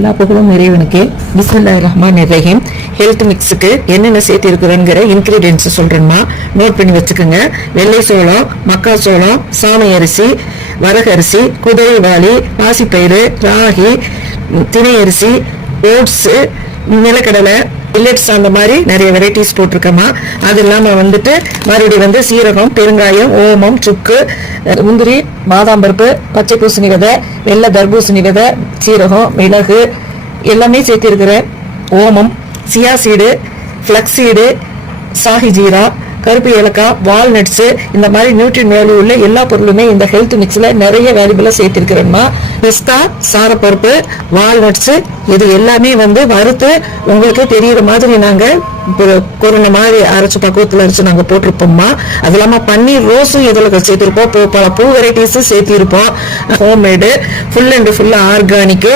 எல்லா புகழும் இறைவனுக்கு. பிஸ்மில்லாஹிர் ரஹ்மானிர் ரஹீம். ஹெல்த் மிக்ஸுக்கு என்னென்ன சேர்த்து இருக்கிறோங்கிற இன்கிரீடியன்ஸ் சொல்றேன்னா நோட் பண்ணி வச்சுக்கோங்க. வெள்ளை சோளம், மக்காச்சோளம், சாமை அரிசி, வரகரிசி, குதிரைவாளி, பாசிப்பயிறு, ராகி, திணை அரிசி, ஓட்ஸ், நிலக்கடலை, மில்லட்ஸ், அந்த மாதிரி நிறைய வெரைட்டிஸ் போட்டிருக்கோமா. அது இல்லாம மறுபடியும் சீரகம், பெருங்காயம், ஓமம், சுக்கு, முந்திரி, பாதாம் பருப்பு, பச்சை பூசணி விதை, வெள்ளை தர்பூசணி விதை, சீரகம், மிளகு எல்லாமே சேர்த்திருக்கிறேன். ஓமம், சியா சீடு, ஃபிளக்ஸ் சீடு, சாஹி ஜீரா, கருப்பு ஏலக்காய், வால்நட்ஸ், இந்த மாதிரி நியூட்ரியன் வேல்யூ உள்ள எல்லா பொருளுமே இந்த ஹெல்த் மிக்ஸ்ல நிறைய வேல்யூபிளா சேர்த்திருக்கிறேன்னா. பிஸ்தா, சாரப்பருப்பு, வால்நட்ஸ் இது எல்லாமே வறுத்து உங்களுக்கு தெரியுற மாதிரி நாங்க கொரோனா மாதிரி அரைச்சு பக்குவத்துல அரைச்சு நாங்க போட்டிருப்போம்மா. அது இல்லாம பன்னீர் ரோஸும் இதுல சேர்த்திருப்போம். பல பூ வெரைட்டிஸும் சேர்த்திருப்போம். Homemade, full and full organic.